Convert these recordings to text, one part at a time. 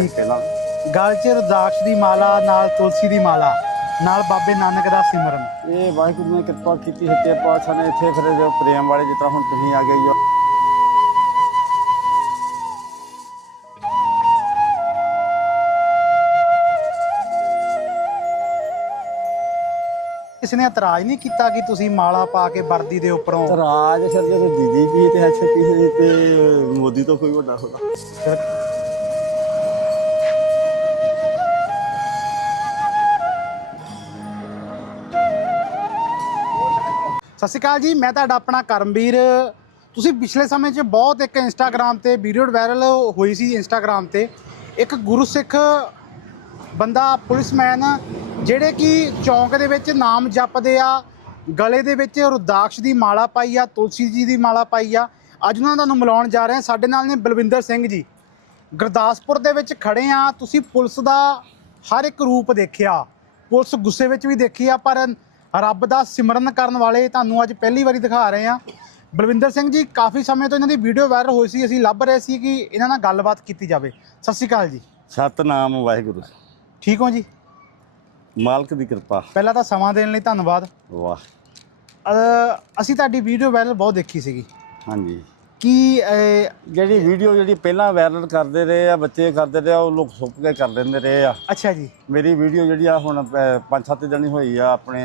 ਠੀਕ। ਪਹਿਲਾਂ ਗਲ 'ਚ ਰੁਦਰਾਕਸ਼ ਦੀ ਮਾਲਾ ਨਾਲ ਤੁਲਸੀ ਦੀ ਮਾਲਾ ਨਾਲ ਬਾਬੇ ਨਾਨਕ ਦਾ ਸਿਮਰਨ। ਇਹ ਵਾਹਿਗੁਰੂ ਨੇ ਕਿਰਪਾ ਕੀਤੀ ਸੱਚੇ ਪਾਤਸ਼ਾਹ ਨੇ ਇੱਥੇ ਫਿਰ ਜੋ ਪ੍ਰੇਮ ਵਾਲੇ ਜਿਸ ਤਰ੍ਹਾਂ ਹੁਣ ਤੁਸੀਂ ਆ ਗਏ ਜੋ ਕਿਸੇ ਨੇ ਇਤਰਾਜ਼ ਨਹੀਂ ਕੀਤਾ ਕਿ ਤੁਸੀਂ ਮਾਲਾ ਪਾ ਕੇ ਵਰਦੀ ਦੇ ਉੱਪਰੋਂ ਰਾਜ ਫਿਰ ਜਦੋਂ ਦੀਦੀ ਵੀ ਤੇ ਅੱਛਾ ਕਿਸੇ ਤੇ ਮੋਦੀ ਤੋਂ ਕੋਈ ਵੱਡਾ ਹੋਦਾ ਸਤਿ ਸ਼੍ਰੀ ਅਕਾਲ ਜੀ, ਮੈਂ ਤੁਹਾਡਾ ਆਪਣਾ ਕਰਮਵੀਰ। ਤੁਸੀਂ ਪਿਛਲੇ ਸਮੇਂ 'ਚ ਬਹੁਤ ਇੱਕ ਇੰਸਟਾਗ੍ਰam ਤੇ ਵੀਡੀਓ ਵਾਇਰਲ ਹੋਈ ਸੀ ਇੰਸਟਾਗ੍ਰam ਤੇ। ਇੱਕ ਗੁਰੂ ਸਿੱਖ ਬੰਦਾ, ਪੁਲਿਸਮੈਨ, ਜਿਹੜੇ ਕਿ ਚੌਂਕ ਦੇ ਵਿੱਚ ਨਾਮ ਜਪਦੇ ਆ, ਗਲੇ ਦੇ ਵਿੱਚ ਰੁਦਾਕਸ਼ ਦੀ ਮਾਲਾ ਪਾਈ ਆ, ਤੁਲਸੀ ਜੀ ਦੀ ਮਾਲਾ ਪਾਈ ਆ। ਅੱਜ ਉਹਨਾਂ ਤੁਹਾਨੂੰ ਮਿਲਾਉਣ ਜਾ ਰਹੇ ਹਾਂ। ਸਾਡੇ ਨਾਲ ਨੇ ਬਲਵਿੰਦਰ ਸਿੰਘ ਜੀ। ਗੁਰਦਾਸਪੁਰ ਦੇ ਵਿੱਚ ਖੜੇ ਆ। ਤੁਸੀਂ ਪੁਲਿਸ ਦਾ ਹਰ ਇੱਕ ਰੂਪ ਦੇਖਿਆ। ਪੁਲਿਸ ਗੁੱਸੇ ਵਿੱਚ ਵੀ ਦੇਖੀ ਆ, ਪਰ ਰੱਬ ਦਾ ਸਿਮਰਨ ਕਰਨ ਵਾਲੇ ਤੁਹਾਨੂੰ ਅੱਜ ਪਹਿਲੀ ਵਾਰੀ ਦਿਖਾ ਰਹੇ ਆ ਬਲਵਿੰਦਰ ਸਿੰਘ ਜੀ ਕਾਫੀ ਸਮੇਂ ਤੋਂ ਇਹਨਾਂ ਦੀ ਵੀਡੀਓ ਵਾਇਰਲ ਹੋਈ ਸੀ। ਅਸੀਂ ਲੱਭ ਰਹੇ ਸੀ ਕਿ ਇਹਨਾਂ ਨਾਲ ਗੱਲਬਾਤ ਕੀਤੀ ਜਾਵੇ। ਸਤਿ ਸ਼੍ਰੀ ਅਕਾਲ ਜੀ। ਸਤਨਾਮ ਵਾਹਿਗੁਰੂ। ਠੀਕ ਹੋ ਜੀ? ਮਾਲਕ ਦੀ ਕਿਰਪਾ। ਪਹਿਲਾਂ ਤਾਂ ਸਮਾਂ ਦੇਣ ਲਈ ਧੰਨਵਾਦ। ਵਾਹ। ਅਸੀਂ ਤੁਹਾਡੀ ਵੀਡੀਓ ਵਾਇਰਲ ਬਹੁਤ ਦੇਖੀ ਸੀਗੀ। ਹਾਂਜੀ। ਕੀ ਅ, ਜਿਹੜੀ ਵੀਡੀਓ ਜਿਹੜੀ ਪਹਿਲਾਂ ਵਾਇਰਲ ਕਰਦੇ ਰਹੇ ਆ ਬੱਚੇ ਕਰਦੇ ਰਹੇ ਆ ਉਹ ਲੋਕ ਸੁੱਕ ਕੇ ਕਰ ਦਿੰਦੇ ਰਹੇ ਆ? ਅੱਛਾ ਜੀ। ਮੇਰੀ ਵੀਡੀਓ ਜਿਹੜੀ ਆ ਹੁਣ 5-7 ਦਿਨ ਹੀ ਹੋਈ ਆ ਆਪਣੇ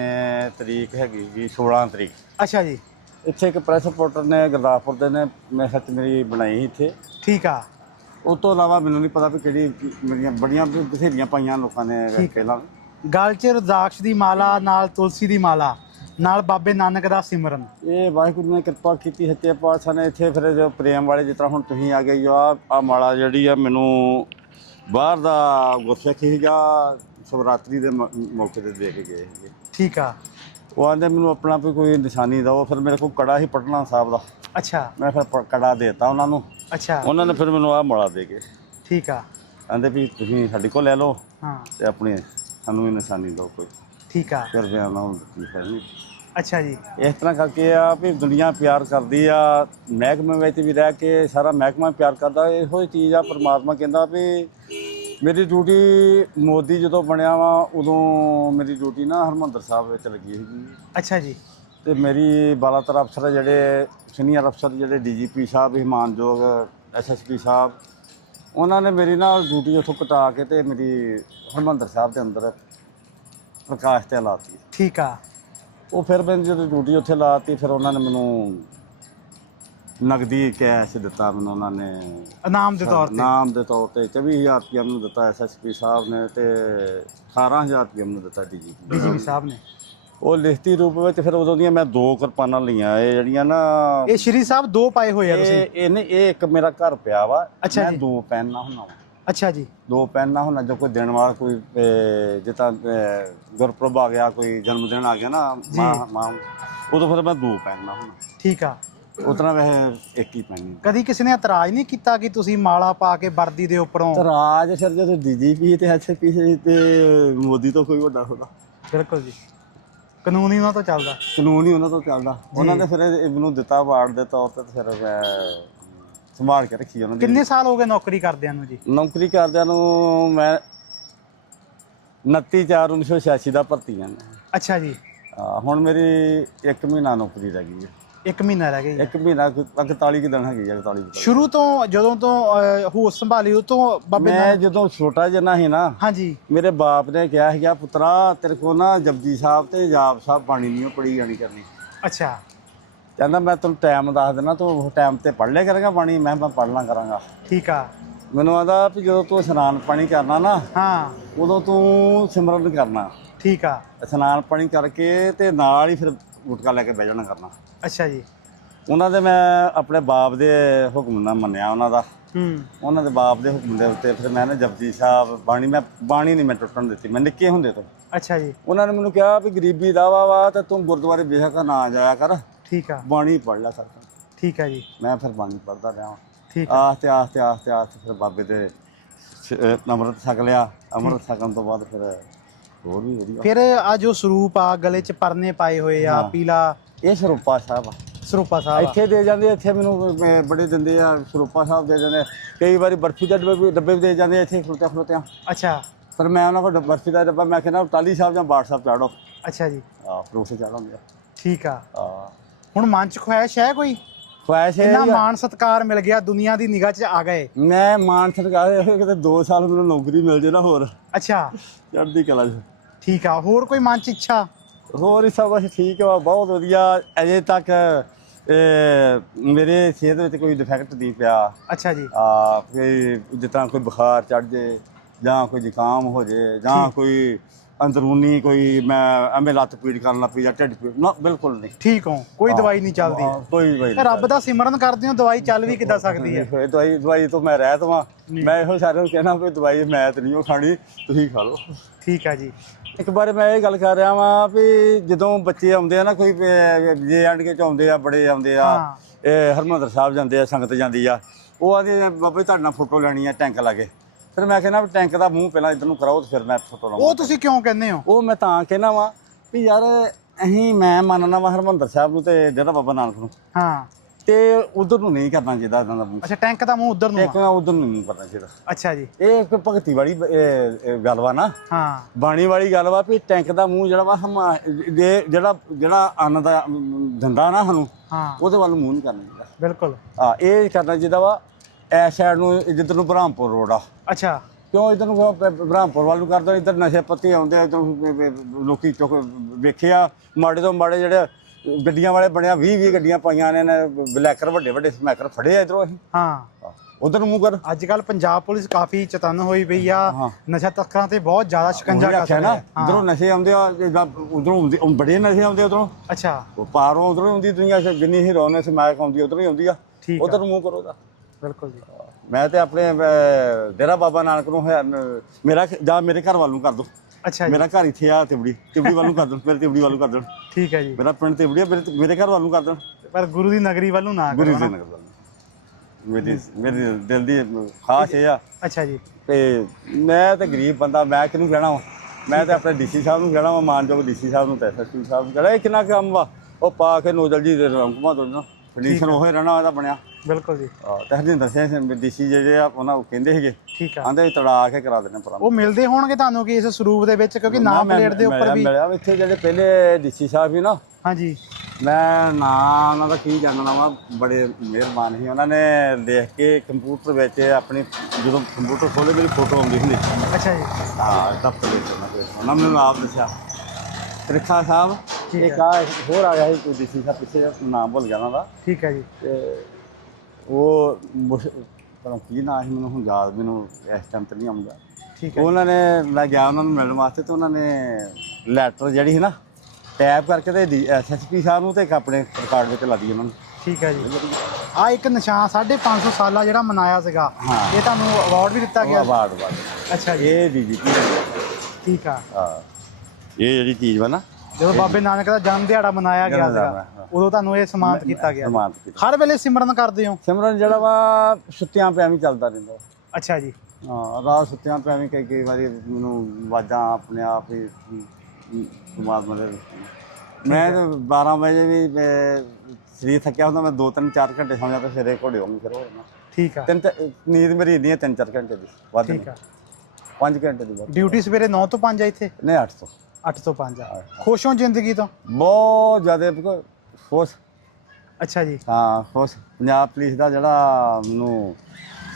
ਤਰੀਕ ਹੈਗੀ ਜੀ 16 ਤਰੀਕ। ਅੱਛਾ ਜੀ। ਇੱਥੇ ਇੱਕ ਪ੍ਰੈਸ ਰਿਪੋਰਟਰ ਨੇ ਗੁਰਦਾਸਪੁਰ ਦੇ ਨੇ ਮੈਂ ਸੱਚ ਮੇਰੀ ਬਣਾਈ ਇੱਥੇ। ਠੀਕ ਆ। ਉਸ ਤੋਂ ਇਲਾਵਾ ਮੈਨੂੰ ਨਹੀਂ ਪਤਾ ਵੀ ਕਿਹੜੀ ਮੇਰੀਆਂ ਬੜੀਆਂ ਬਥੇਰੀਆਂ ਪਾਈਆਂ ਲੋਕਾਂ ਨੇ। ਪਹਿਲਾਂ। ਗਲ 'ਚ ਰੁਦਾਕਸ਼ ਦੀ ਮਾਲਾ ਨਾਲ ਤੁਲਸੀ ਦੀ ਮਾਲਾ। ਨਾਲ ਬਾਬੇ ਨਾਨਕ ਦਾ ਸਿਮਰਨ। ਇਹ ਵਾਹਿਗੁਰੂ ਨੇ ਕਿਰਪਾ ਕੀਤੀ ਸੱਚੇ ਪਾਤਸ਼ਾਹ ਨੇ ਇੱਥੇ ਫਿਰ ਜੋ ਪ੍ਰੇਮ ਵਾਲੇ ਜਿਸ ਤਰ੍ਹਾਂ ਹੁਣ ਤੁਸੀਂ ਆ ਗਏ ਜੋ ਆ ਆ ਮਾਲਾ ਜਿਹੜੀ ਆ ਮੈਨੂੰ ਬਾਹਰ ਦਾ ਗੁਰਸਿੱਖ ਸੀਗਾ ਸ਼ਿਵਰਾਤਰੀ ਦੇ ਮ- ਮੌਕੇ ਤੇ ਦੇ ਕੇ ਗਏ ਸੀਗੇ। ਠੀਕ ਆ। ਉਹ ਆਂਦੇ ਮੈਨੂੰ ਆਪਣਾ ਵੀ ਕੋਈ ਨਿਸ਼ਾਨੀ ਦਿਓ ਫਿਰ ਮੇਰੇ ਕੋਲ ਕੜਾ ਸੀ ਪਟਨਾ ਸਾਹਿਬ ਦਾ। ਅੱਛਾ। ਮੈਂ ਫਿਰ ਪ- ਕੜਾ ਦੇਤਾ ਉਹਨਾਂ ਨੂੰ। ਅੱਛਾ। ਉਹਨਾਂ ਨੇ ਫਿਰ ਮੈਨੂੰ ਆਹ ਮਾਲਾ ਦੇ ਕੇ। ਠੀਕ ਆ। ਕਹਿੰਦੇ ਵੀ ਤੁਸੀਂ ਸਾਡੇ ਕੋਲ ਲੈ ਲਓ ਹਾਂ। ਤੇ ਆਪਣੀ ਸਾਨੂੰ ਵੀ ਨਿਸ਼ਾਨੀ ਦਿਓ ਕੋਈ। ਠੀਕ ਆ। ਫਿਰ ਵੀ ਉਹਨਾਂ ਨੂੰ ਦਿੱਤੀ ਫਿਰ ਨਹੀਂ ਅੱਛਾ ਜੀ। ਇਸ ਤਰ੍ਹਾਂ ਕਰਕੇ ਆ ਵੀ ਦੁਨੀਆ ਪਿਆਰ ਕਰਦੀ ਆ ਮਹਿਕਮੇ ਵਿੱਚ ਵੀ ਰਹਿ ਕੇ ਸਾਰਾ ਮਹਿਕਮਾ ਪਿਆਰ ਕਰਦਾ ਇਹੋ ਹੀ ਚੀਜ਼ ਆ ਪ੍ਰਮਾਤਮਾ ਕਹਿੰਦਾ ਵੀ ਮੇਰੀ ਡਿਊਟੀ ਮੋਦੀ ਜਦੋਂ ਬਣਿਆ ਵਾ ਉਦੋਂ ਮੇਰੀ ਡਿਊਟੀ ਨਾ ਹਰਮੰਦਰ ਸਾਹਿਬ ਵਿੱਚ ਲੱਗੀ ਸੀਗੀ ਅੱਛਾ ਜੀ। ਤੇ ਮੇਰੀ ਬਾਲਾਤਰ ਅਫਸਰ ਜਿਹੜੇ ਸੀਨੀਅਰ ਅਫਸਰ ਜਿਹੜੇ ਡੀਜੀਪੀ ਸਾਹਿਬ ਹਿਮਾਨਯੋਗ ਐਸਐਸਪੀ ਸਾਹਿਬ ਉਹਨਾਂ ਨੇ ਮੇਰੀ ਨਾਲ ਡਿਊਟੀ ਉੱਥੋਂ ਕਟਾ ਕੇ ਤੇ ਮੇਰੀ ਹਰਮੰਦਰ ਸਾਹਿਬ ਦੇ ਅੰਦਰ ਪ੍ਰਕਾਸ਼ ਤੇ ਲਾਤੀ। ਠੀਕ ਆ। ਉਹ ਫਿਰ ਮੈਂ ਜਦੋਂ ਡਿਊਟੀ ਉੱਥੇ ਲਾਤੀ ਫਿਰ ਉਹਨਾਂ ਨੇ ਮੈਨੂੰ ਨਗਦੀ ਕੈਸ਼ ਦਿੱਤਾ ਮੈਨੂੰ ਉਹਨਾਂ ਨੇ ਇਨਾਮ ਦੇ ਤੌਰ ਤੇ। ਨਾਮ ਦੇ ਤੌਰ ਤੇ 24000 ਰੁਪਏ ਮੈਨੂੰ ਦਿੱਤਾ ਐਸਐਸਪੀ ਸਾਹਿਬ ਨੇ ਤੇ 18000 ਰੁਪਏ ਮੈਨੂੰ ਦਿੱਤਾ ਡੀਜੀਪੀ ਡੀਜੀਪੀ ਸਾਹਿਬ ਨੇ। ਉਹ ਲਿਖਤੀ ਰੂਪ ਵਿੱਚ ਫਿਰ ਉਦੋਂ ਦੀਆਂ ਮੈਂ ਦੋ ਕਿਰਪਾਨਾਂ ਲਈਆਂ ਇਹ ਜਿਹੜੀਆਂ ਨਾ ਇਹ ਸ਼੍ਰੀ ਸਾਹਿਬ ਦੋ ਪਾਏ ਹੋਏ ਆ ਤੁਸੀਂ? ਇਹ ਇਹਨੇ ਇਹ ਇੱਕ ਮੇਰਾ ਘਰ ਪਿਆ ਵਾ ਅੱਛਾ ਮੈਂ ਜੀ। ਦੋ ਪੈਨ ਨਾ ਹੁੰਨਾ ਵਾਂ। ਅੱਛਾ ਜੀ। ਦੋ ਪੈਨ ਨਾ ਹੁੰਨਾ ਜੋ ਕੋਈ ਦੇਣ ਵਾਲਾ ਕੋਈ ਅਹ, ਗੁਰਪੁਰਬ ਆ ਗਿਆ ਕੋਈ ਜਨਮ ਦਿਨ ਆ ਗਿਆ ਨਾ ਮਾਂ ਮਾਂ ਉਦੋਂ ਫਿਰ ਮੈਂ ਦੋ ਪੈਨ ਨਾ ਹੁੰਨਾ ਠੀਕ ਆ। ਉਤਨਾ ਵੈਸੇ ਇੱਕ ਹੀ ਪੈਣੀ ਕਦੀ ਕਿਸੇ ਨੇ ਇਤਰਾਜ਼ ਨਹੀਂ ਕੀਤਾ ਕਿ ਤੁਸੀਂ ਮਾਲਾ ਪਾ ਕੇ ਵਰਦੀ ਦੇ ਉੱਪਰੋਂ? ਤੇ ਰਾਜ ਫਿਰ ਜਦੋਂ ਡੀਜੀਪੀ ਤੇ ਐਸਪੀ ਤੇ ਮੋਦੀ ਤੋਂ ਕੋਈ ਵੱਡਾ ਹੁੰਦਾ ਬਿਲਕੁਲ ਜੀ। ਕਾਨੂੰਨ ਹੀ ਉਹਨਾਂ ਤੋਂ ਚੱਲਦਾ। ਕਾਨੂੰਨ ਹੀ ਉਹਨਾਂ ਤੋਂ ਚੱਲਦਾ। ਉਹਨਾਂ ਨੇ ਫਿਰ ਇਹ ਮੈਨੂੰ ਦਿੱਤਾ ਵਾਰਡ ਦੇ ਤੌਰ ਤੇ ਫਿਰ ਮੈਂ ਸੰਭਾਲ ਕੇ ਰੱਖੀ ਉਹਨਾਂ ਦੀ। ਕਿੰਨੇ ਸਾਲ ਹੋ ਗਏ ਨੌਕਰੀ ਕਰਦਿਆਂ ਨੂੰ ਜੀ? ਨੌਕਰੀ ਕਰਦਿਆਂ ਨੂੰ ਮੈਂ 29 4 1986 ਦਾ ਭਰਤੀ ਹਾਂ ਅੱਛਾ ਜੀ। ਆ, ਹੁਣ ਮੇਰੀ 1 ਮਹੀਨਾ ਨੌਕਰੀ ਰਹਿ ਗਈ ਹੈ ਇੱਕ ਮਹੀਨਾ ਰਹਿ ਗਿਆ ਜੀ। 1 ਮਹੀਨਾ ਕੁ- 41 ਕੁ ਦਿਨ ਹੈਗੀ ਹੈ 41 ਕੁ ਦਿਨ। ਸ਼ੁਰੂ ਤੋਂ ਜਦੋਂ ਤੋਂ ਅਹ, ਹੋਸ਼ ਸੰਭਾਲੀ ਉਹ ਤੋਂ ਬਾਬੇ ਮੈਂ ਜਦੋਂ ਛੋਟਾ ਜਿਹਾ ਸੀ ਨਾ ਹਾਂਜੀ। ਮੇਰੇ ਬਾਪ ਨੇ ਕਿਹਾ ਸੀਗਾ ਪੁੱਤਰਾ ਤੇਰੇ ਕੋ ਨਾ ਜਪਜੀ ਸਾਹਿਬ ਤੇ ਜਾਪ ਸਾਹਿਬ ਬਾਣੀ ਨਹੀਂ ਪੜੀ ਜਾਣੀ ਕਰਨੀ। ਅੱਛਾ। ਕਹਿੰਦਾ ਮੈਂ ਤੈਨੂੰ ਟਾਈਮ ਦੱਸ ਦੇਣਾ ਤੂੰ ਟਾਈਮ ਤੇ ਪੜ ਲਿਆ ਕਰੇਗਾ ਬਾਣੀ ਮੈਂ ਮੈਂ ਪੜ੍ਹਨਾ ਕਰਾਂਗਾ। ਠੀਕ ਆ। ਮੈਨੂੰ ਆਦਾ ਵੀ ਜਦੋਂ ਤੂੰ ਇਸ਼ਨਾਨ ਪਾਣੀ ਕਰਨਾ ਨਾ ਹਾਂ। ਉਦੋਂ ਤੂੰ ਸਿਮਰਨ ਕਰਨਾ। ਠੀਕ ਆ। ਇਸ਼ਨਾਨ ਪਾਣੀ ਕਰਕੇ ਤੇ ਨਾਲ ਹੀ ਫਿਰ ਗੁਟਕਾ ਲੈ ਕੇ ਬਹਿ ਜਾਣਾ ਕਰਨਾ। ਅੱਛਾ ਜੀ। ਉਹਨਾਂ ਦੇ ਮੈਂ ਆਪਣੇ ਬਾਪ ਦੇ ਹੁਕਮ ਨਾਲ ਮੰਨਿਆ ਉਹਨਾਂ ਦਾ। ਹੂੰ। ਉਹਨਾਂ ਦੇ ਬਾਪ ਦੇ ਹੁਕਮ ਦੇ ਉੱਤੇ ਫਿਰ ਮੈਂ ਨਾ ਜਪਜੀ ਸਾਹਿਬ ਬਾਣੀ ਮੈਂ ਬਾਣੀ ਨਹੀਂ ਮੈਂ ਟੁੱਟਣ ਦਿੱਤੀ ਮੈਂ ਨਿੱਕੇ ਹੁੰਦੇ ਤੋਂ। ਅੱਛਾ ਜੀ। ਉਹਨਾਂ ਨੇ ਮੈਨੂੰ ਕਿਹਾ ਵੀ ਗਰੀਬੀ ਦਾ ਵਾ ਵਾ ਤੇ ਤੂੰ ਗੁਰਦੁਆਰੇ ਬੇਸ਼ੱਕ ਨਾ ਜਾਇਆ ਕਰ। ਠੀਕ ਆ। ਬਾਣੀ ਪੜ ਲਿਆ ਕਰ ਠੀਕ ਆ ਜੀ। ਮੈਂ ਫਿਰ ਬਾਣੀ ਪੜਦਾ ਰਿਹਾ ਠੀਕ ਆ। ਆਸਤੇ ਆਸਤੇ ਆਸਤੇ ਆਸਤੇ ਫਿਰ ਬਾਬੇ ਦੇ ਸ਼- ਅੰਮ੍ਰਿਤ ਛਕ ਲਿਆ। ਅੰਮ੍ਰਿਤ ਛਕਣ ਤੋਂ ਬਾਅਦ ਫਿਰ ਹੋਰ ਵੀ ਵਧੀਆ। ਫਿਰ ਆ ਜੋ ਸਰੂਪ ਆ ਗਲੇ 'ਚ ਪਰਨੇ ਪਾਏ ਹੋਏ ਆ ਹਾਂ। ਪੀਲਾ। ਇਹ ਸਰੂਪਾ ਸਾਹਿਬ ਆ। ਸਰੂਪਾ ਸਾਹਿਬ ਆ। ਇੱਥੇ ਦੇ ਜਾਂਦੇ ਇੱਥੇ ਮੈਨੂੰ ਅਹ, ਬੜੇ ਦਿੰਦੇ ਆ ਸਰੂਪਾ ਸਾਹਿਬ ਦੇ ਜਾਂਦੇ ਕਈ ਵਾਰੀ ਬਰਫੀ ਦੇ ਡੱਬੇ ਵੀ ਡੱਬੇ ਵੀ ਦੇ ਜਾਂਦੇ ਆ ਇੱਥੇ ਖਲੋਤਿਆਂ ਖਲੋਤਿਆਂ। ਅੱਛਾ। ਪਰ ਮੈਂ ਉਹਨਾਂ ਕੋਲ ਬਰਫੀ ਦਾ ਡੱਬਾ ਮੈਂ ਕਹਿੰਦਾ ਟਾਲੀ ਸਾਹਿਬ ਜਾਂ ਬਾਟ ਸਾਹਿਬ ਚਾੜੋ ਅੱਛਾ ਜੀ। ਆ ਫਿਰ ਉਸੇ ਚਾੜਾਂਗੇ ਠੀਕ ਆ। ਆ ਹੁਣ ਮਨ ਚ ਖੁਆਇਸ਼ ਹੈ ਕੋਈ? ਖੁਆਇਸ਼ ਇੰਨਾ ਹੀ ਆ- ਮਾਣ ਸਤਕਾਰ ਮਿਲ ਗਿਆ ਦੁਨੀਆ ਦੀ ਨਿਗਾਹ 'ਚ ਆ ਗਏ। ਮੈਂ ਮਾਨ ਸਰਕਾਰ ਕਿਤੇ 2 ਸਾਲ ਮੈਨੂੰ ਨੌਕਰੀ ਮਿਲ ਜੇ ਨਾ ਹੋਰ। ਅੱਛਾ। ਚੜ੍ਹਦੀ ਕਲਾ 'ਚ। ਠੀਕ ਆ ਹੋਰ ਕੋਈ ਮਨ ਚ ਇੱਛਾ? ਹੋਰ ਹੀ ਸਭ ਕੁਛ ਠੀਕ ਵਾ ਬਹੁਤ ਵਧੀਆ। ਅਜੇ ਤੱਕ ਇਹ, ਮੇਰੇ ਸਿਹਤ ਵਿੱਚ ਕੋਈ ਡਿਫੈਕਟ ਨਹੀਂ ਪਿਆ। ਅੱਛਾ ਜੀ। ਆ ਕੋਈ ਤਰ੍ਹਾਂ ਕੋਈ ਬੁਖਾਰ ਚੜ ਜੇ ਜਾਂ ਕੋਈ ਜ਼ੁਕਾਮ ਹੋ ਜੇ ਜਾਂ ਕੋਈ ਅੰਦਰੂਨੀ ਕੋਈ ਮੈਂ ਐਵੇਂ ਲੱਤ ਪੀੜ ਕਰਨ ਲੱਗ ਪਈ ਜਾਂ ਢਿੱਡ ਪੀੜ ਨਾ ਬਿਲਕੁਲ ਨਹੀਂ। ਠੀਕ ਹੋ ਕੋਈ ਦਵਾਈ ਨਹੀਂ ਚੱਲਦੀ। ਕੋਈ ਦਵਾਈ ਤੇ ਰੱਬ ਦਾ ਸਿਮਰਨ ਕਰਦੇ ਹੋ ਦਵਾਈ ਚੱਲ ਵੀ ਕਿੱਦਾਂ ਸਕਦੀ ਹੈ? ਨਹੀਂ ਦਵਾਈ ਦਵਾਈ ਤੋਂ ਮੈਂ ਰਹਿਤ ਵਾਂ। ਮੈਂ ਇਹੋ ਸਾਰਿਆਂ ਨੂੰ ਕਹਿਣਾ ਵੀ ਦਵਾਈ ਮੈਂ ਤੇ ਨਹੀਂ ਉਹ ਖਾਣੀ ਤੁਸੀਂ ਖਾ ਲਓ। ਠੀਕ ਆ ਜੀ। ਇੱਕ ਵਾਰ ਮੈਂ ਇਹ ਗੱਲ ਕਰ ਰਿਹਾ ਵਾਂ ਵੀ ਜਦੋਂ ਬੱਚੇ ਆਉਂਦੇ ਆ ਨਾ ਕੋਈ ਜੇ ਐਂਡ ਕੇ ਚ ਆਉਂਦੇ ਆ ਬੜੇ ਆਉਂਦੇ ਆ ਹਾਂ। ਇਹ ਹਰਮੰਦਰ ਸਾਹਿਬ ਜਾਂਦੇ ਆ ਸੰਗਤ ਜਾਂਦੀ ਆ ਉਹ ਆਂਦੇ ਬਾਬਾ ਤੁਹਾਡੇ ਨਾਲ ਫੋਟੋ ਲੈਣੀ ਆ ਟੈਂਕ ਲਾ ਕੇ। ਫਿਰ ਮੈਂ ਕਹਿੰਦਾ ਟੈਂਕ ਦਾ ਮੂੰਹ ਪਹਿਲਾਂ ਇਧਰ ਨੂੰ ਕਰਾਓ ਤੇ ਫਿਰ ਮੈਂ ਫੋਟੋ ਲਵਾਂ ਉਹ ਤੁਸੀਂ ਕਿਉਂ ਕਹਿੰਦੇ ਹੋ? ਉਹ ਮੈਂ ਤਾਂ ਕਹਿਣਾ ਵਾਂ ਵੀ ਯਾਰ ਅਹੀਂ ਮੈਂ ਮੰਨਣਾ ਵਾ ਹਰਮੰਦਰ ਸਾਹਿਬ ਨੂੰ ਤੇ ਜਿਹੜਾ ਬਾਬਾ ਨਾਨਕ ਨੂੰ। ਹਾਂ। ਤੇ ਉਧਰ ਨੂੰ ਨਹੀਂ ਕਰਨਾ ਚਾਹੀਦਾ ਇਹਨਾਂ ਦਾ ਮੂੰਹ। ਅੱਛਾ ਟੈਂਕ ਦਾ ਮੂੰਹ ਉਧਰ ਨੂੰ ਇੱਕ ਆ ਉਧਰ ਨੂੰ ਨਹੀਂ ਕਰਨਾ ਚਾਹੀਦਾ। ਅੱਛਾ ਜੀ। ਇਹ ਇੱਕ ਭਗਤੀ ਵਾਲੀ ਇਹ, ਇਹ ਗੱਲ ਵਾ ਨਾ। ਹਾਂ। ਬਾਣੀ ਵਾਲੀ ਗੱਲ ਵਾ ਵੀ ਟੈਂਕ ਦਾ ਮੂੰਹ ਜਿਹੜਾ ਵਾ ਹਮ ਜਿਹੜਾ ਜਿਹੜਾ ਅੰਨ ਦਾ ਦਿੰਦਾ ਨਾ ਸਾਨੂੰ ਹਾਂ। ਉਹਦੇ ਵੱਲ ਮੂੰਹ ਨਹੀਂ ਕਰਨਾ ਚਾਹੀਦਾ। ਬਿਲਕੁਲ। ਆ ਇਹ ਕਰਨਾ ਚਾਹੀਦਾ ਵਾ ਐਸ ਸਾਈਡ ਨੂੰ ਜਿੱਧਰ ਨੂੰ ਬ੍ਰਹਮਪੁਰ ਰੋਡ ਆ। ਅੱਛਾ। ਕਿਉਂ ਇਧਰ ਨੂੰ ਬ- ਬ੍ਰਹਮਪੁਰ ਵੱਲ ਨੂੰ ਕਰਦਾ ਇਧਰ ਨਸ਼ੇ ਪੱਤੇ ਆਉਂਦੇ ਆ ਇੱਧਰੋਂ ਲੋਕੀ ਚੁੱਕ ਵੇਖਿਆ। ਮਾੜੇ ਤੋਂ ਮਾੜੇ ਜਿਹੜੇ ਗੱਡੀਆਂ ਵਾਲੇ ਬਣਿਆ 20 20 ਗੱਡੀਆਂ ਪਾਈਆਂ ਨੇ ਨੇ ਬਲੈਕਰ ਵੱਡੇ ਵੱਡੇ ਸਮੈਕਰ ਫੜੇ ਆ ਇਧਰੋਂ ਅਸੀਂ। ਹਾਂ। ਉਧਰ ਨੂੰ ਮੂੰਹ ਕਰ। ਅੱਜ ਕੱਲ ਪੰਜਾਬ ਪੁਲਿਸ ਕਾਫੀ ਚਤਨ ਹੋਈ ਪਈ ਆ। ਹਾਂ। ਨਸ਼ਾ ਤਸਕਰਾਂ ਤੇ ਬਹੁਤ ਜ਼ਿਆਦਾ ਸ਼ਿਕੰਜਾ ਉਹਨੇ ਕੱਸ ਆਖਿਆ ਰਹੇ ਨਾ ਹਾਂ। ਇਧਰੋਂ ਨਸ਼ੇ ਆਉਂਦੇ ਆ ਉਧਰੋਂ ਉਹ ਬੜੇ ਨਸ਼ੇ ਆਉਂਦੇ ਉਧਰੋਂ। ਅੱਛਾ। ਉਹ ਪਾਰੋਂ ਉਧਰੋਂ ਆਉਂਦੀ ਦੁਨੀਆ ਚ ਜਿੰਨੀ ਹੀਰੋ ਨੇ ਸਮੈਕ ਆਉਂਦੀ ਉਧਰੋਂ ਹੀ ਆਉਂਦੀ ਆ। ਠੀਕ ਆ। ਉਧਰ ਨੂੰ ਮੂੰਹ ਕਰੋ ਦਾ ਬਿਲਕੁਲ ਜੀ। ਮੈਂ ਤੇ ਆਪਣੇ ਅਹ, ਡੇਰਾ ਬਾਬਾ ਨਾਨਕ ਨੂੰ ਹੈ- ਮੇਰਾ ਜਾਂ ਮੇਰੇ ਘਰ ਵੱਲ ਨੂੰ ਕਰ ਦੋ। ਅੱਛਾ ਜੀ। ਮੇਰਾ ਘਰ ਇੱਥੇ ਆ ਤਿਬੜੀ ਤਿਬੜੀ ਵੱਲ ਨੂੰ ਕਰ ਦੋ ਮੇਰੇ ਤਿਬੜੀ ਵੱਲ ਨੂੰ ਕਰ ਦੇਣ ਠੀਕ ਹੈ ਜੀ। ਮੇਰਾ ਪਿੰਡ ਤਿਬੜੀ ਆ ਮੇਰੇ ਮੇਰੇ ਘਰ ਵੱਲ ਨੂੰ ਕਰ ਦੇਣ ਪਰ ਗੁਰੂ ਦੀ ਨਗਰੀ ਵੱਲੋਂ ਨਾ ਗੁਰੂ ਕਰੋ ਜੀ ਨਾ। ਨਗਰ ਵੱਲ ਨੂੰ। ਮੇਰੀ ਮੇਰੀ ਦਿਲ ਦੀ ਖਾਸ ਇਹ ਆ। ਅੱਛਾ ਜੀ। ਤੇ ਮੈਂ ਤੇ ਗਰੀਬ ਬੰਦਾ ਮੈਂ ਕਿਹਨੂੰ ਕਹਿਣਾ ਵਾ? ਮੈਂ ਤੇ ਆਪਣੇ ਡੀਸੀ ਸਾਹਿਬ ਨੂੰ ਕਹਿਣਾ ਵਾ ਮਾਨਯੋਗ ਡੀਸੀ ਸਾਹਿਬ ਨੂੰ ਤੇ ਐਸਐਸਪੀ ਸਾਹਿਬ ਨੂੰ ਕਹਿਣਾ ਇਹ ਕਿੰਨਾ ਕੰਮ ਵਾ? ਉਹ ਪਾ ਕੇ ਨੋਜਲ ਜੀ ਦੇ ਰੰਗਮਾ ਤੋਂ ਨਾ। ਕੰਡੀਸ਼ਨ ਉਹ ਰਹਿਣਾ ਇਹਦਾ ਬਣਿਆ। ਬਿਲਕੁਲ ਜੀ। ਤੇ ਹਰਜਿੰਦਰ ਸਿੰਘ ਡੀਸੀ ਜਿਹੜੇ ਆ ਉਹਨਾਂ ਉਹ ਕਹਿੰਦੇ ਸੀਗੇ। ਠੀਕ ਆ। ਆਂਦੇ ਤੜਾ ਕੇ ਕਰਾ ਦੇਣੇ ਪਰਾਂ ਉਹ ਮਿਲਦੇ ਹੋਣਗੇ ਤੁਹਾਨੂੰ ਕਿ ਇਸ ਸਰੂਪ ਦੇ ਵਿੱਚ ਕਿਉਂਕਿ ਨਾਮ ਪਲੇਟ ਦੇ ਉੱਪਰ ਵੀ। ਮਿਲਿਆ ਇੱਥੇ ਜਿਹੜੇ ਪਹਿਲੇ ਡੀਸੀ ਸਾਹਿਬ ਸੀ ਨਾ। ਹਾਂਜੀ। ਮੈਂ ਨਾਂ ਉਹਨਾਂ ਦਾ ਕੀ ਜਾਣਨਾ ਵਾ ਬੜੇ ਮਿਹਰਬਾਨ ਸੀ। ਉਹਨਾਂ ਨੇ ਦੇਖ ਕੇ ਕੰਪਿਊਟਰ ਵਿੱਚ ਆਪਣੀ ਜਦੋਂ ਕੰਪਿਊਟਰ ਖੋਲੇ ਮੇਰੀ ਫੋਟੋ ਆਉਂਦੀ ਹੁੰਦੀ ਅੱਛਾ ਜੀ। ਹਾਂ ਦਫ਼ਤਰ ਵਿੱਚ ਉਹਨਾਂ ਨੇ ਮੈਨੂੰ ਆਪ ਦੱਸਿਆ। ਤ੍ਰਿਖਾ ਸਾਹਿਬ ਇੱਕ ਆ ਹੋਰ ਆ ਗਿਆ ਸੀ ਕੋਈ ਡੀਸੀ ਸਾਹਿਬ ਪਿੱਛੇ ਨਾਮ ਭੁੱਲ ਗਿਆ ਉਹਨਾਂ ਦਾ ਠੀਕ ਹੈ ਜੀ। ਤੇ ਉਹ ਮੁਸ਼- ਪਤਾ ਕੀ ਨਾਂ ਸੀ ਮੈਨੂੰ ਹੁਣ ਯਾਦ ਮੈਨੂੰ ਇਸ ਟਾਈਮ ਤੇ ਨਹੀਂ ਆਉਂਦਾ। ਠੀਕ ਹੈ ਉਹਨਾਂ ਨੇ ਮੈਂ ਗਿਆ ਉਹਨਾਂ ਨੂੰ ਮਿਲਣ ਵਾਸਤੇ ਤੇ ਉਹਨਾਂ ਨੇ ਲੈਟਰ ਜਿਹੜੀ ਸੀ ਨਾ ਟੈਪ ਕਰਕੇ ਤੇ ਐਸਐਸਪੀ ਸਾਹਿਬ ਨੂੰ ਤੇ ਇੱਕ ਆਪਣੇ ਰਿਕਾਰਡ ਵਿੱਚ ਲਾ ਦਿੱਤੀ ਉਹਨਾਂ ਨੂੰ। ਠੀਕ ਹੈ ਜੀ। ਆ ਇੱਕ ਨਿਸ਼ਾਨ 550 ਸਾਲਾ ਜਿਹੜਾ ਮਨਾਇਆ ਸੀਗਾ ਹਾਂ। ਇਹ ਤੁਹਾਨੂੰ ਅਵਾਰਡ ਵੀ ਦਿੱਤਾ ਗਿਆ? ਅਵਾਰਡ ਵਾਰਡ ਅੱਛਾ ਜੀ। ਇਹ ਡੀਜੀਪੀ ਠੀਕ ਆ। ਹਾਂ। ਇਹ ਜਿਹੜੀ ਚੀਜ਼ ਵਾ ਨਾ ਜਦੋਂ ਬਾਬੇ ਨਾਨਕ ਦਾ ਜਨਮ ਦਿਹਾੜਾ ਮਨਾਇਆ ਗਿਆ ਸੀਗਾ। ਉਦੋਂ ਤੁਹਾਨੂੰ ਇਹ ਸਨਮਾਨਿਤ ਕੀਤਾ ਗਿਆ। ਕੀਤਾ। ਹਰ ਵੇਲੇ ਸਿਮਰਨ ਕਰਦੇ ਹੋ? ਸਿਮਰਨ ਜਿਹੜਾ ਵਾ ਸੁੱਤਿਆਂ ਪਿਆਂ ਵੀ ਚੱਲਦਾ ਰਹਿੰਦਾ। ਅੱਛਾ ਜੀ। ਹਾਂ ਰਾਤ ਸੁੱਤਿਆਂ ਪਿਆਂ ਵੀ ਕਈ ਕਈ ਵਾਰੀ ਮੈਨੂੰ ਆਵਾਜ਼ਾਂ ਆਪਣੇ ਆਪ ਹੀ ਪਰਮਾਤਮਾ ਦੇ ਮੈਂ ਤਾਂ 12 ਵਜੇ ਵੀ ਸਰੀਰ ਥੱਕਿਆ ਹੁੰਦਾ ਮੈਂ 2 3 4 ਘੰਟੇ ਸੌਂ ਜਾਂਦਾ ਸਵੇਰੇ ਘੋੜੇ ਹੋਂ ਫਿਰ ਹੋ ਜਾਣਾ ਠੀਕ ਆ। ਤਿੰਨ ਨੀਂਦ ਮੇਰੀ ਇੰਨੀ ਹੈ 3 4 ਘੰਟੇ ਦੀ ਵੱਧ ਠੀਕ ਆ। 5 ਘੰਟੇ ਦੀ ਵੱਧ ਡਿਊਟੀ ਸਵੇਰੇ 9 ਤੋਂ 5 ਆ ਇੱਥੇ? ਨਹੀਂ 8 ਤੋਂ। 8 ਤੋਂ 5 ਆ ਖੁਸ਼ ਹੋ ਜ਼ਿੰਦਗੀ ਤੋਂ? ਬਹੁਤ ਜ਼ਿਆਦਾ ਖੁਸ਼। ਅੱਛਾ ਜੀ। ਹਾਂ ਖੁਸ਼। ਪੰਜਾਬ ਪੁਲਿਸ ਦਾ ਜਿਹੜਾ ਮੈਨੂੰ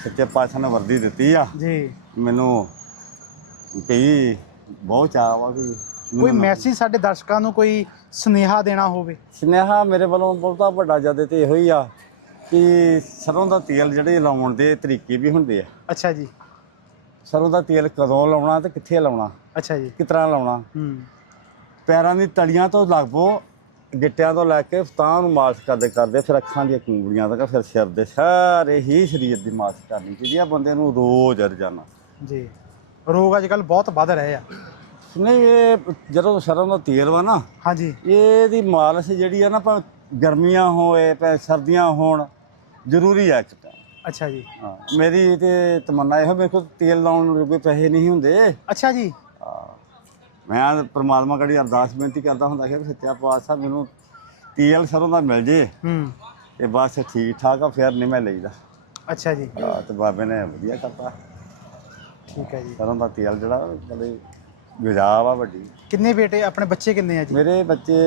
ਸੱਚੇ ਪਾਤਸ਼ਾਹ ਨੇ ਵਰਦੀ ਦਿੱਤੀ ਆ ਜੀ। ਮੈਨੂੰ ਕਈ ਬਹੁਤ ਚਾਅ ਵਾ ਕੋਈ ਮੈਸੇਜ ਸਾਡੇ ਦਰਸ਼ਕਾਂ ਨੂੰ ਕੋਈ ਸੁਨੇਹਾ ਦੇਣਾ ਹੋਵੇ? ਸਨੇਹਾ ਮੇਰੇ ਵੱਲੋਂ ਬਹੁਤਾ ਵੱਡਾ ਜਦ ਤੇ ਇਹੋ ਹੀ ਆ ਕਿ ਸਰੋਂ ਦਾ ਤੇਲ ਜਿਹੜੇ ਲਾਉਣ ਦੇ ਤਰੀਕੇ ਵੀ ਹੁੰਦੇ ਆ। ਅੱਛਾ ਜੀ। ਸਰੋਂ ਦਾ ਤੇਲ ਕਦੋਂ ਲਾਉਣਾ ਤੇ ਕਿੱਥੇ ਲਾਉਣਾ? ਅੱਛਾ ਜੀ। ਕਿਸ ਤਰ੍ਹਾਂ ਲਾਉਣਾ? ਹੂੰ। ਪੈਰਾਂ ਦੀ ਤਲੀਆਂ ਤੋਂ ਲੱਗੋ ਗਿੱਟਿਆਂ ਤੋਂ ਲੈ ਕੇ ਤਾਂ ਨੂੰ ਮਾਲਿਸ਼ ਕਰਦੇ ਕਰਦੇ ਫਿਰ ਅੱਖਾਂ ਦੀਆਂ ਕੁੰਗਲੀਆਂ ਤੱਕ ਫਿਰ ਸਿਰ ਦੇ ਸਾਰੇ ਹੀ ਸਰੀਰ ਦੀ ਮਾਲਿਸ਼ ਕਰਨੀ ਚਾਹੀਦੀ ਆ ਬੰਦੇ ਨੂੰ ਰੋਜ਼ ਰੋਜ਼ਾਨਾ। ਜੀ। ਰੋਗ ਅੱਜ ਕੱਲ ਬਹੁਤ ਵੱਧ ਰਹੇ ਆ। ਨਹੀਂ ਇਹ ਜਦੋਂ ਸਰੋਂ ਦਾ ਤੇਲ ਵਾ ਨਾ ਹਾਂਜੀ। ਇਹਦੀ ਮਾਲਿਸ਼ ਜਿਹੜੀ ਆ ਨਾ ਭਾਵੇਂ ਗਰਮੀਆਂ ਹੋਏ ਭਾਵੇਂ ਸਰਦੀਆਂ ਹੋਣ ਜ਼ਰੂਰੀ ਟਾਈਮ ਅੱਛਾ ਜੀ। ਹਾਂ ਮੇਰੀ ਤੇ ਤਮੰਨਾ ਇਹੋ ਮੇਰੇ ਕੋਲ ਤੇਲ ਲਾਉਣ ਨੂੰ ਕੋਈ ਪੈਸੇ ਨਹੀਂ ਹੁੰਦੇ। ਅੱਛਾ ਜੀ। ਹਾਂ। ਮੈਂ ਪ੍ਰਮਾਤਮਾ ਕੜੀ ਅਰਦਾਸ ਬੇਨਤੀ ਕਰਦਾ ਹੁੰਦਾ ਕਿ ਸੱਚਾ ਪਾਤਸ਼ਾਹ ਮੈਨੂੰ ਤੇਲ ਸਰੋਂ ਦਾ ਮਿਲ ਜੇ। ਹੂੰ। ਤੇ ਬਸ ਠੀਕ ਠਾਕ ਆ ਫਿਰ ਨਹੀਂ ਮੈਂ ਲਈਦਾ। ਅੱਛਾ ਜੀ। ਆ ਤੇ ਬਾਬੇ ਨੇ ਵਧੀਆ ਕਰਤਾ। ਠੀਕ ਹੈ ਜੀ। ਸਰੋਂ ਦਾ ਤੇਲ ਜਿਹੜਾ ਬੜੇ ਗੁਜਾਬ ਆ ਵੱਡੀ। ਕਿੰਨੇ ਬੇਟੇ ਆਪਣੇ ਬੱਚੇ ਕਿੰਨੇ ਆ ਜੀ? ਮੇਰੇ ਬੱਚੇ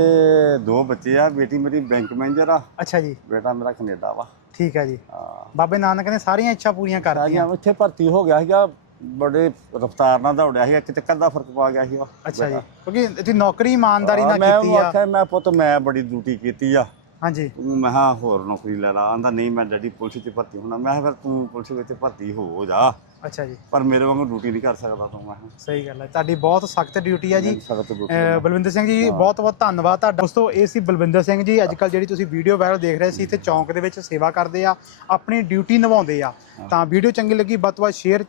ਦੋ ਬੱਚੇ ਆ ਬੇਟੀ ਮੇਰੀ ਬੈਂਕ ਮੈਨੇਜਰ ਆ। ਅੱਛਾ ਜੀ। ਬੇਟਾ ਮੇਰਾ ਕੈਨੇਡਾ ਵਾ। ਠੀਕ ਹੈ ਜੀ। ਹਾਂ। ਬਾਬੇ ਨਾਨਕ ਨੇ ਸਾਰੀਆਂ ਇੱਛਾ ਪੂਰੀਆਂ ਕਰ ਦਿੱਤੀਆਂ ਸਾਰੀਆਂ ਉੱਥੇ ਭਰਤੀ ਹੋ ਗਿਆ ਸੀਗਾ ਬੜੇ ਰਫਤਾਰ ਨਾਲ ਦੌੜਿਆ ਸੀ ਇੱਕ ਚੱਕਰ ਦਾ ਫ਼ਰਕ ਪਾ ਗਿਆ ਸੀਗਾ। ਅੱਛਾ ਜੀ ਕਿਉਂਕਿ ਤੁਸੀਂ ਨੌਕਰੀ ਇਮਾਨਦਾਰੀ ਨਾਲ ਮੈਂ ਕੀਤੀ ਉਹਨੂੰ ਆ। ਆਖਿਆ ਮੈਂ ਪੁੱਤ ਮੈਂ ਬੜੀ ਡਿਊਟੀ ਕੀਤੀ ਆ। ਹਾਂਜੀ। ਤੂੰ ਮੈਂ ਕਿਹਾ ਹੋਰ ਨੌਕਰੀ ਲੈ ਲਾ। ਆਂਦਾ ਨਹੀਂ ਮੈਂ ਡੈਡੀ ਪੁਲਿਸ 'ਚ ਭਰਤੀ ਹੋਣਾ। ਮੈਂ ਕਿਹਾ ਫਿਰ ਤੂੰ ਪੁਲਿਸ ਵਿੱਚ ਭਰਤੀ ਹੋ ਜਾ। ਅੱਛਾ ਜੀ। ਪਰ ਮੇਰੇ ਵਾਂਗੂ ਡਿਊਟੀ ਨਹੀਂ ਕਰ ਸਕਦਾ ਤੂੰ ਮੈਂ। ਸਹੀ ਗੱਲ ਹੈ। ਤੁਹਾਡੀ ਬਹੁਤ ਸਖਤ ਡਿਊਟੀ ਆ ਜੀ। ਸਖਤ ਡਿਊਟੀ ਅਹ ਬਲਵਿੰਦਰ ਸਿੰਘ ਜੀ ਬਹੁਤ ਬਹੁਤ ਧੰਨਵਾਦ ਤੁਹਾਡਾ। ਦੋਸਤੋ ਇਹ ਸੀ ਬਲਵਿੰਦਰ ਸਿੰਘ ਜੀ। ਅੱਜ ਕੱਲ ਜਿਹੜੀ ਤੁਸੀਂ ਵੀਡੀਓ ਵਾਇਰਲ ਦੇਖ ਰਹੇ ਸੀ ਇੱਥੇ ਚੌਂਕ ਦੇ ਵਿੱਚ ਸੇਵਾ ਕਰਦੇ ਆ ਆਪਣੀ ਡਿਊਟੀ ਨਿਭਾਉਂਦੇ ਆ। ਤਾਂ ਵੀਡੀਓ ਚੰਗੀ ਲੱਗੀ ਵੱਧ ਤੋਂ ਵੱਧ ਸ਼ੇਅਰ